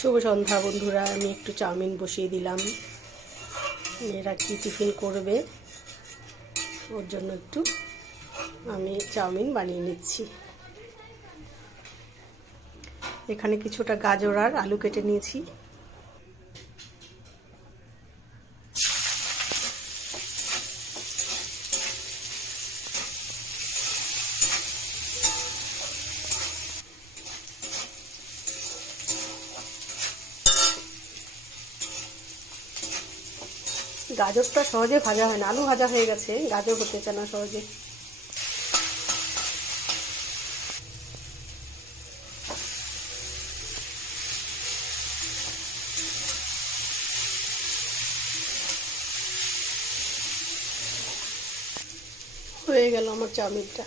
শুভ সন্ধ্যা বন্ধুরা। আমি একটু চাউমিন বসিয়ে দিলাম। মেয়েরা কি টিফিন করবে ওর জন্য একটু আমি চাউমিন বানিয়ে নিচ্ছি। এখানে কিছুটা গাজর আর আলু কেটে নিয়েছি। গাজরটা সহজে ভাজা হয় না, আলু ভাজা হয়ে গেছে, গাজর হতে চায় না সহজে। হয়ে গেল আমার চাউমিনটা।